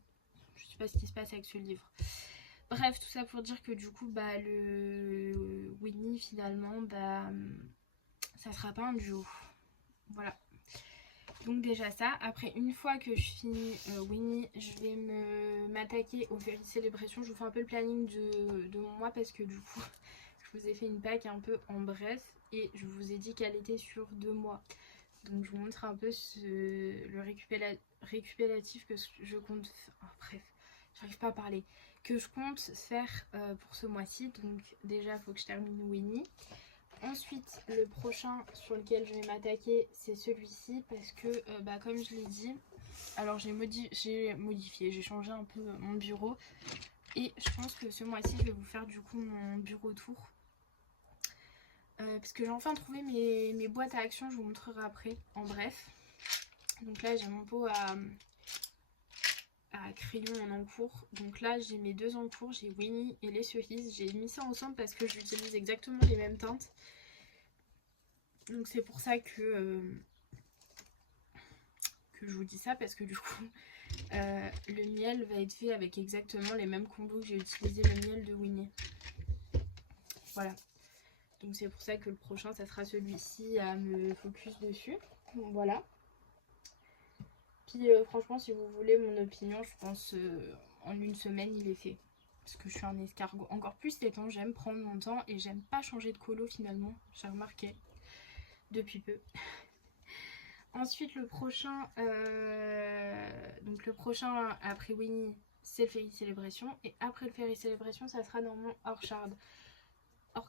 je sais pas ce qui se passe avec ce livre. Bref, tout ça pour dire que du coup le Winnie finalement ça sera pas un duo. Voilà. Donc déjà ça. Après une fois que je finis Winnie, je vais m'attaquer au Fairy Célébration. Je vous fais un peu le planning de mon mois parce que du coup je vous ai fait une pack un peu en bref et je vous ai dit qu'elle était sur 2 mois. Donc je vous montre un peu le récupératif que je compte... bref, j'arrive pas à parler. Que je compte faire pour ce mois-ci. Donc déjà il faut que je termine Winnie. Ensuite le prochain sur lequel je vais m'attaquer c'est celui-ci parce que comme je l'ai dit, alors j'ai modifié, j'ai changé un peu mon bureau et je pense que ce mois-ci je vais vous faire du coup mon bureau tour. Parce que j'ai enfin trouvé mes boîtes à action, je vous montrerai après en bref. Donc là j'ai mon pot à crayon en encours. Donc là j'ai mes 2 encours, j'ai Winnie et les cerises. J'ai mis ça ensemble parce que j'utilise exactement les mêmes teintes. Donc c'est pour ça que je vous dis ça, parce que du coup le miel va être fait avec exactement les mêmes combos que j'ai utilisé le miel de Winnie. Voilà. Donc c'est pour ça que le prochain ça sera celui-ci à me focus dessus. Donc voilà. Puis franchement si vous voulez mon opinion, je pense en une semaine il est fait. Parce que je suis un escargot. Encore plus les temps, j'aime prendre mon temps et j'aime pas changer de colo finalement. J'ai remarqué depuis peu. Ensuite le prochain, donc le prochain après Winnie c'est le Fairy Célébration. Et après le Fairy Célébration ça sera dans mon Orchard. Hors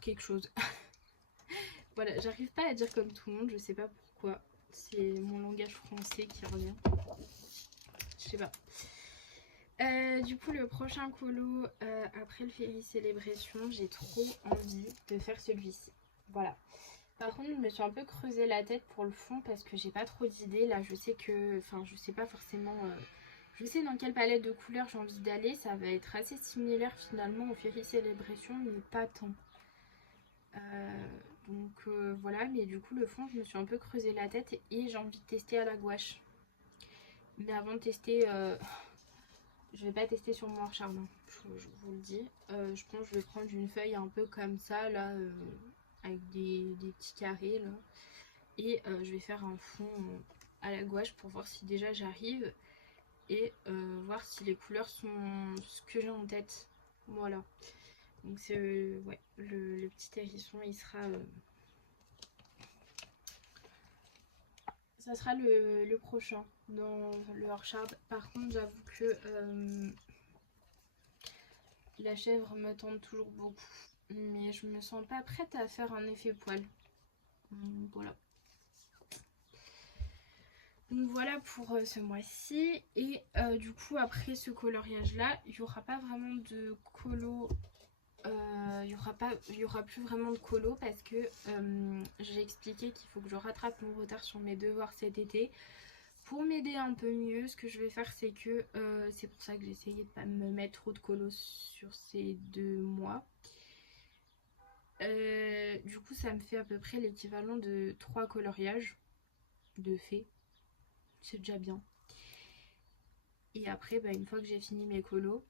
quelque chose. Voilà, j'arrive pas à dire comme tout le monde, je sais pas pourquoi. C'est mon langage français qui revient. Je sais pas. Du coup le prochain colo après le Fairy Célébration, j'ai trop envie de faire celui-ci. Voilà. Par contre je me suis un peu creusé la tête pour le fond parce que j'ai pas trop d'idées. Là je sais que, enfin je sais pas forcément, je sais dans quelle palette de couleurs j'ai envie d'aller. Ça va être assez similaire finalement au Fairy Célébration mais pas tant. Donc voilà, mais du coup le fond je me suis un peu creusé la tête et j'ai envie de tester à la gouache. Mais avant de tester, je vais pas tester sur mon Orchard, non, je vous le dis. Je pense que je vais prendre une feuille un peu comme ça là, avec des petits carrés là. Et je vais faire un fond à la gouache pour voir si déjà j'arrive. Et voir si les couleurs sont ce que j'ai en tête. Voilà. Donc c'est ouais, le petit hérisson il sera... ça sera le prochain dans le Orchard. Par contre j'avoue que la chèvre me tente toujours beaucoup. Mais je me sens pas prête à faire un effet poil. Voilà. Donc voilà pour ce mois-ci. Et du coup après ce coloriage là, il n'y aura pas vraiment de colo. Il y aura plus vraiment de colo parce que j'ai expliqué qu'il faut que je rattrape mon retard sur mes devoirs cet été pour m'aider un peu mieux, ce que je vais faire, c'est que c'est pour ça que j'ai essayé de pas me mettre trop de colos sur ces 2 mois. Du coup, ça me fait à peu près l'équivalent de 3 coloriages de fait. C'est déjà bien. Et après, bah, une fois que j'ai fini mes colos,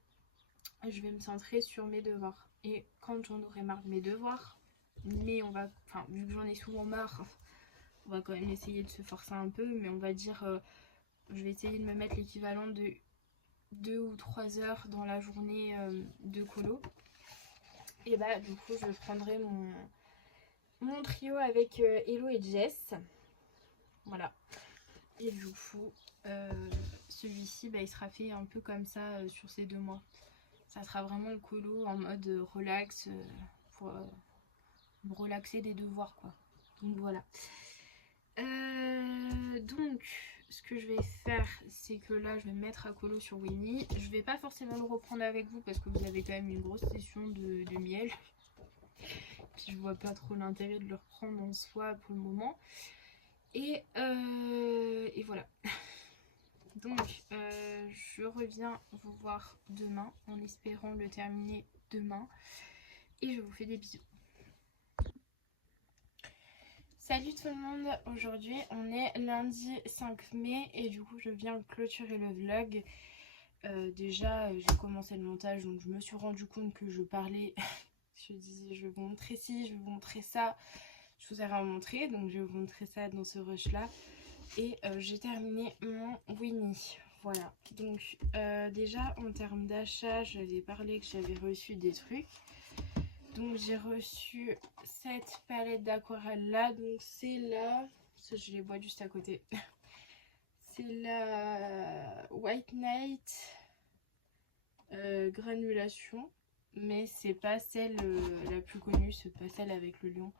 je vais me centrer sur mes devoirs. Et quand j'en aurai marre de mes devoirs, mais on va, enfin, vu que j'en ai souvent marre, on va quand même essayer de se forcer un peu, mais on va dire, je vais essayer de me mettre l'équivalent de 2 ou 3 heures dans la journée de colo. Et bah du coup je prendrai mon trio avec Hello et Jess. Voilà. Et du coup celui-ci bah, il sera fait un peu comme ça sur ces 2 mois. Ça sera vraiment le colo en mode relax pour me relaxer des devoirs quoi. Donc voilà. Donc ce que je vais faire, c'est que là je vais me mettre à colo sur Winnie. Je vais pas forcément le reprendre avec vous parce que vous avez quand même une grosse session de miel. Puis je vois pas trop l'intérêt de le reprendre en soi pour le moment. Et voilà. Donc je reviens vous voir demain en espérant le terminer demain. Et je vous fais des bisous. Salut tout le monde, aujourd'hui on est lundi 5 mai et du coup je viens clôturer le vlog. Déjà j'ai commencé le montage donc je me suis rendu compte que je parlais, je disais je vais vous montrer ci, je vais vous montrer ça, je vous ai rien montré donc je vais vous montrer ça dans ce rush là. Et j'ai terminé mon Winnie, voilà. Donc déjà en termes d'achat j'avais parlé que j'avais reçu des trucs. Donc j'ai reçu cette palette d'aquarelle là, donc c'est la, ça je les bois juste à côté, c'est la White Night granulation, mais c'est pas celle la plus connue, c'est pas celle avec le lion,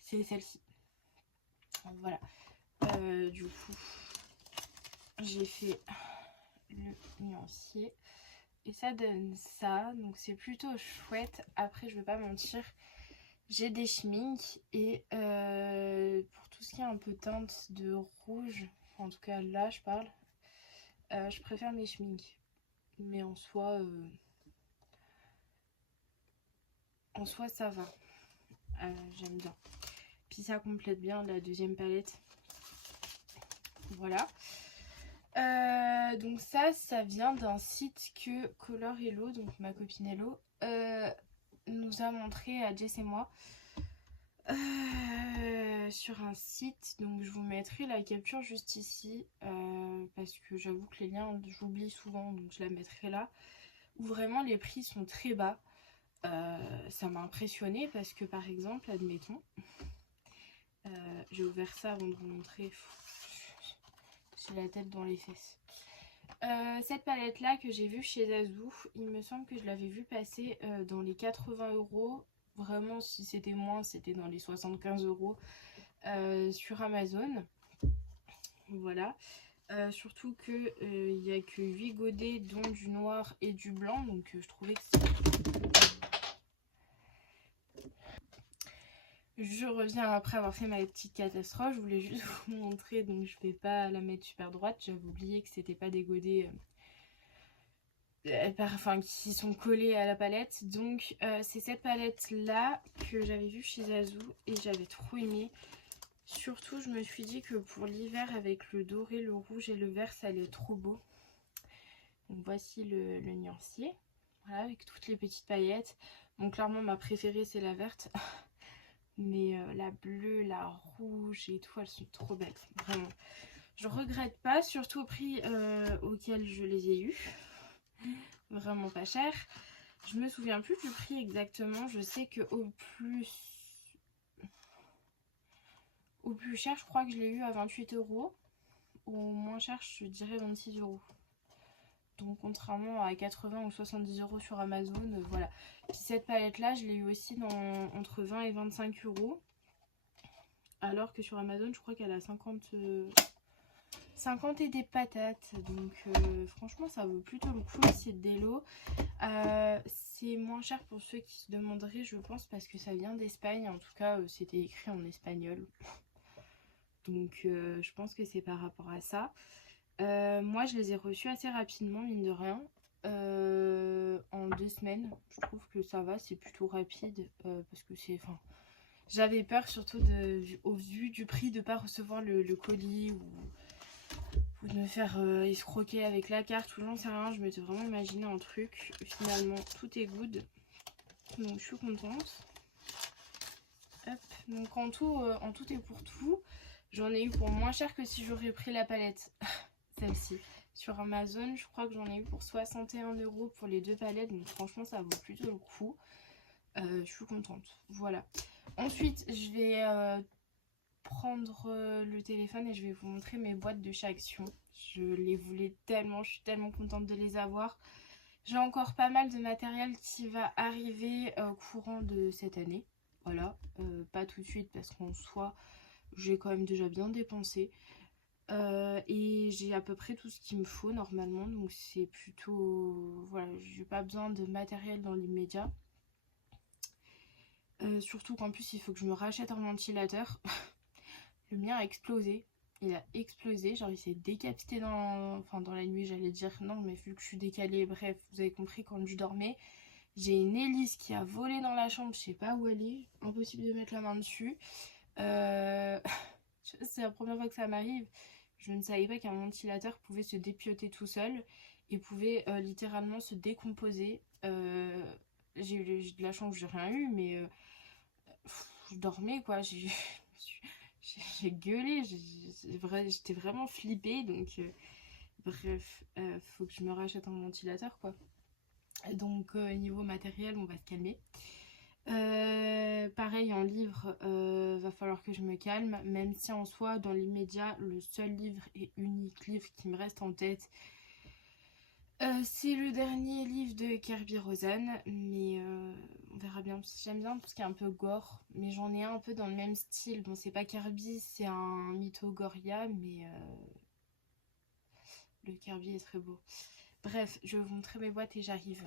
c'est celle-ci. Voilà, du coup j'ai fait le nuancier. Et ça donne ça, donc c'est plutôt chouette. Après je vais pas mentir, j'ai des schminks et pour tout ce qui est un peu teinte de rouge, en tout cas là je parle, je préfère mes schminks. Mais en soi ça va, j'aime bien. Puis ça complète bien la deuxième palette. Voilà. Donc ça vient d'un site que Color Hello, donc ma copine Hello, nous a montré à Jess et moi sur un site. Donc je vous mettrai la capture juste ici parce que j'avoue que les liens j'oublie souvent, donc je la mettrai là, où vraiment les prix sont très bas. Ça m'a impressionnée parce que par exemple, admettons, j'ai ouvert ça avant de vous montrer, j'ai la tête dans les fesses. Cette palette là que j'ai vue chez Zazou, il me semble que je l'avais vue passer dans les 80 €. Vraiment si c'était moins, c'était dans les 75 € sur Amazon. Voilà. Surtout que il n'y a que 8 godets dont du noir et du blanc, donc je trouvais que c'est... Je reviens après avoir fait ma petite catastrophe, je voulais juste vous montrer, donc je vais pas la mettre super droite, j'avais oublié que c'était pas des godets enfin qui sont collés à la palette. Donc c'est cette palette là que j'avais vue chez Zazou et j'avais trop aimé. Surtout je me suis dit que pour l'hiver avec le doré, le rouge et le vert ça allait être trop beau. Donc voici le nuancier, voilà, avec toutes les petites paillettes. Bon clairement ma préférée c'est la verte. Mais la bleue, la rouge et tout, elles sont trop belles, vraiment. Je regrette pas, surtout au prix auquel je les ai eues. Vraiment pas cher. Je me souviens plus du prix exactement. Je sais que au plus cher, je crois que je l'ai eu à 28 €. Au moins cher, je dirais 26 €. Donc contrairement à 80 ou 70 € sur Amazon, voilà. Puis cette palette là, je l'ai eu aussi entre 20 et 25 €. Alors que sur Amazon, je crois qu'elle a 50 et des patates. Donc franchement, ça vaut plutôt le coup. C'est d'Hello. C'est moins cher pour ceux qui se demanderaient, je pense, parce que ça vient d'Espagne. En tout cas, c'était écrit en espagnol. Donc je pense que c'est par rapport à ça. Moi je les ai reçus assez rapidement, mine de rien. En 2 semaines. Je trouve que ça va, c'est plutôt rapide. Parce que c'est... Enfin, j'avais peur surtout au vu du prix de pas recevoir le colis ou de me faire escroquer avec la carte ou j'en sais rien. Je m'étais vraiment imaginé un truc. Finalement tout est good. Donc je suis contente. Hop. Donc en tout et pour tout, j'en ai eu pour moins cher que si j'aurais pris la palette. Celle-ci. Sur Amazon, je crois que j'en ai eu pour 61 € pour les 2 palettes. Donc franchement, ça vaut plutôt le coup. Je suis contente. Voilà. Ensuite, je vais prendre le téléphone et je vais vous montrer mes boîtes de chez Action. Je les voulais tellement, je suis tellement contente de les avoir. J'ai encore pas mal de matériel qui va arriver courant de cette année. Voilà, pas tout de suite parce qu'en soi, j'ai quand même déjà bien dépensé. Et j'ai à peu près tout ce qu'il me faut normalement, donc c'est plutôt... Voilà, j'ai pas besoin de matériel dans l'immédiat. Surtout qu'en plus il faut que je me rachète un ventilateur. Le mien a explosé. Il a explosé, genre il s'est décapité dans la nuit, j'allais dire. Non, mais vu que je suis décalée, bref, vous avez compris, quand je dormais. J'ai une hélice qui a volé dans la chambre, je sais pas où elle est. Impossible de mettre la main dessus. C'est la première fois que ça m'arrive. Je ne savais pas qu'un ventilateur pouvait se dépioter tout seul et pouvait littéralement se décomposer. J'ai eu de la chance, j'ai rien eu, mais je dormais quoi. J'ai gueulé, j'étais vraiment flippée. Donc, bref, faut que je me rachète un ventilateur quoi. Donc, niveau matériel, on va se calmer. Pareil en livre, va falloir que je me calme, même si en soi dans l'immédiat le seul livre et unique livre qui me reste en tête, c'est le dernier livre de Kerby Rosanes, mais on verra bien. J'aime bien tout ce qui est un peu gore, mais j'en ai un peu dans le même style. Bon, c'est pas Kerby, c'est un Mythogoria, mais le Kerby est très beau. Bref, je vais vous montrer mes boîtes et j'arrive.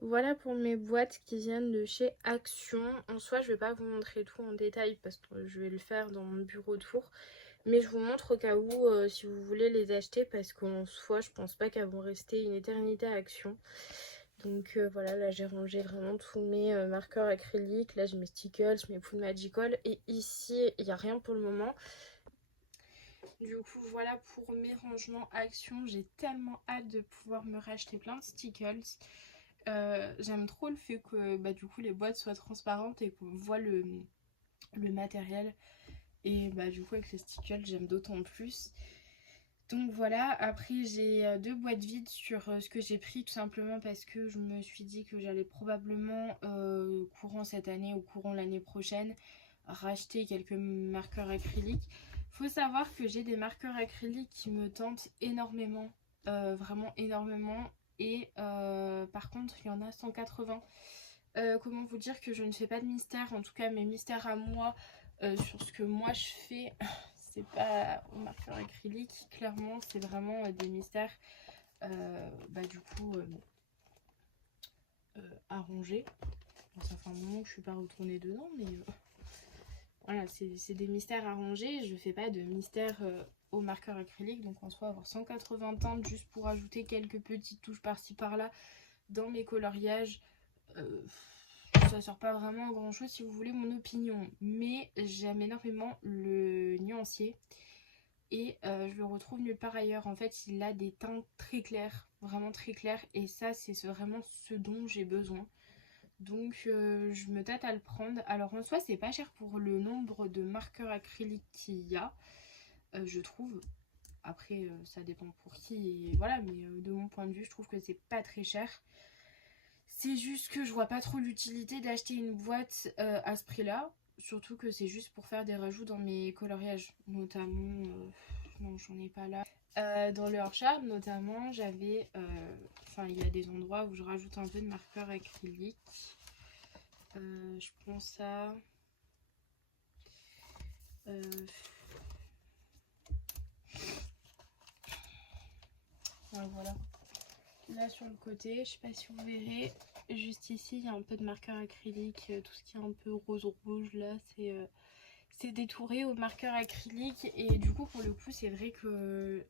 Voilà pour mes boîtes qui viennent de chez Action. En soi, je vais pas vous montrer tout en détail parce que je vais le faire dans mon bureau tour. Mais je vous montre au cas où si vous voulez les acheter parce qu'en soi, je pense pas qu'elles vont rester une éternité à Action. Donc voilà, là j'ai rangé vraiment tous mes marqueurs acryliques. Là j'ai mes stickers, mes Poudre Magical. Et ici, il n'y a rien pour le moment. Du coup, voilà pour mes rangements Action. J'ai tellement hâte de pouvoir me racheter plein de stickers. J'aime trop le fait que du coup les boîtes soient transparentes et qu'on voit le matériel. Et du coup avec les stickers j'aime d'autant plus. Donc voilà, après j'ai 2 boîtes vides sur ce que j'ai pris, tout simplement parce que je me suis dit que j'allais probablement courant cette année ou courant l'année prochaine racheter quelques marqueurs acryliques. Faut savoir que j'ai des marqueurs acryliques qui me tentent énormément, vraiment énormément. Et par contre il y en a 180. Comment vous dire que je ne fais pas de mystère, en tout cas mes mystères à moi sur ce que moi je fais, c'est pas au marqueur acrylique, clairement c'est vraiment des mystères du coup à ranger. Bon, ça fait un moment que je suis pas retournée dedans, mais voilà, c'est des mystères à ranger. Je fais pas de mystères au marqueur acrylique, donc en soi avoir 180 teintes juste pour ajouter quelques petites touches par-ci par-là dans mes coloriages, ça sert pas vraiment à grand chose si vous voulez mon opinion. Mais j'aime énormément le nuancier et je le retrouve nulle part ailleurs. En fait il a des teintes très claires, vraiment très claires, et ça c'est vraiment ce dont j'ai besoin. Donc je me tâte à le prendre. Alors en soi c'est pas cher pour le nombre de marqueurs acryliques qu'il y a, je trouve. Après ça dépend pour qui et voilà, mais de mon point de vue je trouve que c'est pas très cher. C'est juste que je vois pas trop l'utilité d'acheter une boîte à ce prix là. Surtout que c'est juste pour faire des rajouts dans mes coloriages. Notamment, non j'en ai pas là. Dans le Heartshard notamment j'avais, il y a des endroits où je rajoute un peu de marqueur acrylique. Je pense à... voilà. Là sur le côté, je sais pas si vous verrez, juste ici il y a un peu de marqueur acrylique, tout ce qui est un peu rose rouge là, c'est détouré au marqueur acrylique. Et du coup, pour le coup, c'est vrai que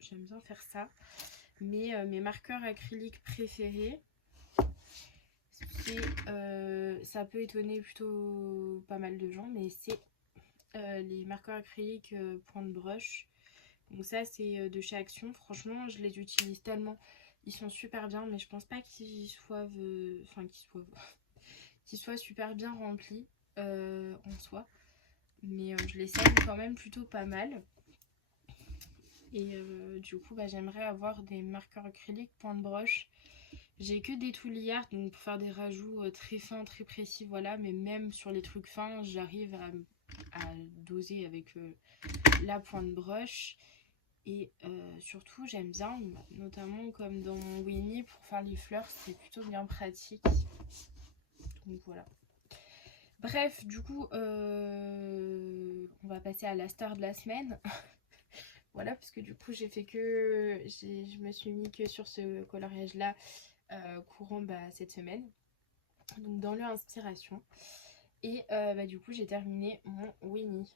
j'aime bien faire ça. Mais mes marqueurs acryliques préférés, ça peut étonner plutôt pas mal de gens, mais c'est les marqueurs acryliques point de broche. Donc ça, c'est de chez Action. Franchement, je les utilise tellement. Ils sont super bien, mais je pense pas qu'ils soient... qu'ils soient super bien remplis en soi. Mais je les saigne quand même plutôt pas mal. Et du coup, j'aimerais avoir des marqueurs acryliques point de broche. J'ai que des touliards, donc pour faire des rajouts très fins, très précis, voilà. Mais même sur les trucs fins, j'arrive à doser avec la pointe broche. Et surtout, j'aime bien, notamment comme dans mon Winnie, pour faire les fleurs, c'est plutôt bien pratique. Donc voilà. Bref, du coup, on va passer à la star de la semaine. Voilà, parce que du coup, je me suis mis que sur ce coloriage-là courant cette semaine. Donc dans l'inspiration. Et du coup, j'ai terminé mon Winnie.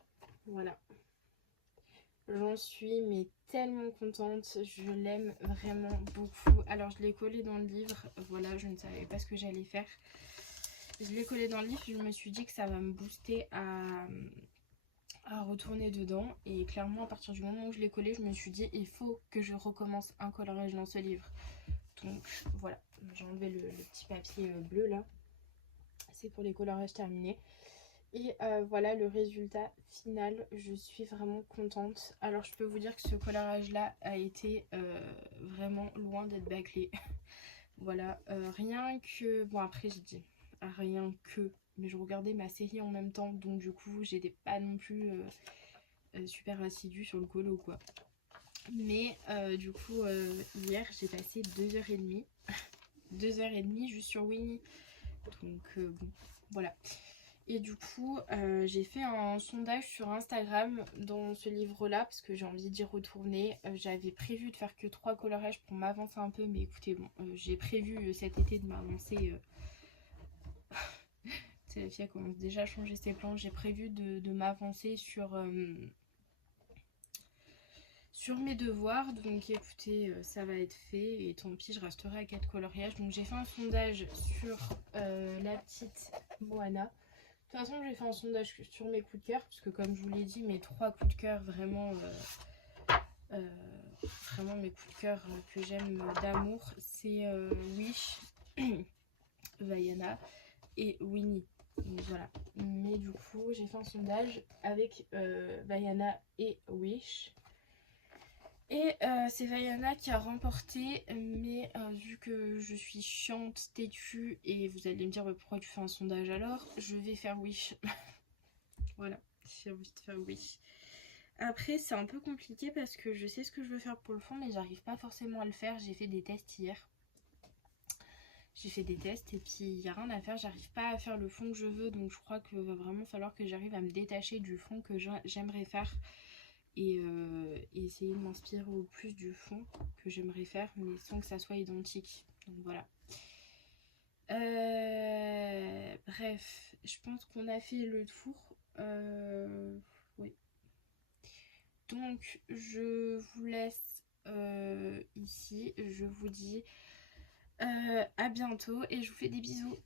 Voilà. J'en suis mais tellement contente, je l'aime vraiment beaucoup. Alors je l'ai collé dans le livre, voilà, je ne savais pas ce que j'allais faire. Je l'ai collé dans le livre, je me suis dit que ça va me booster à retourner dedans. Et clairement, à partir du moment où je l'ai collé, je me suis dit il faut que je recommence un coloriage dans ce livre. Donc voilà, j'ai enlevé le petit papier bleu là. C'est pour les coloriages terminés. Et voilà le résultat final, je suis vraiment contente. Alors je peux vous dire que ce coloriage là a été vraiment loin d'être bâclé. Voilà, rien que... Bon après j'ai dit rien que... Mais je regardais ma série en même temps, donc du coup j'étais pas non plus super assidue sur le colo quoi. Mais du coup hier j'ai passé 2h30. 2h30 juste sur Winnie. Donc bon, voilà. Et du coup, j'ai fait un sondage sur Instagram dans ce livre-là parce que j'ai envie d'y retourner. J'avais prévu de faire que 3 coloriages pour m'avancer un peu, mais écoutez, bon, j'ai prévu cet été de m'avancer. La fille elle commence déjà à changer ses plans. J'ai prévu de m'avancer sur mes devoirs. Donc écoutez, ça va être fait et tant pis, je resterai à 4 coloriages. Donc j'ai fait un sondage sur la petite Moana. De toute façon, j'ai fait un sondage sur mes coups de cœur, parce que comme je vous l'ai dit, mes 3 coups de cœur, vraiment mes coups de cœur que j'aime d'amour, c'est Wish, Vaiana et Winnie. Donc voilà. Mais du coup, j'ai fait un sondage avec Vaiana et Wish. Et c'est Vaiana qui a remporté, mais vu que je suis chiante, têtue, et vous allez me dire pourquoi tu fais un sondage alors, je vais faire Wish. Voilà, j'ai envie de faire Wish. Après, c'est un peu compliqué parce que je sais ce que je veux faire pour le fond, mais j'arrive pas forcément à le faire. J'ai fait des tests hier. J'ai fait des tests et puis il n'y a rien à faire. J'arrive pas à faire le fond que je veux, donc je crois qu'il va vraiment falloir que j'arrive à me détacher du fond que j'aimerais faire. Et essayer de m'inspirer au plus du fond que j'aimerais faire, mais sans que ça soit identique. Donc voilà. Bref, je pense qu'on a fait le tour. Oui. Donc je vous laisse ici. Je vous dis à bientôt et je vous fais des bisous.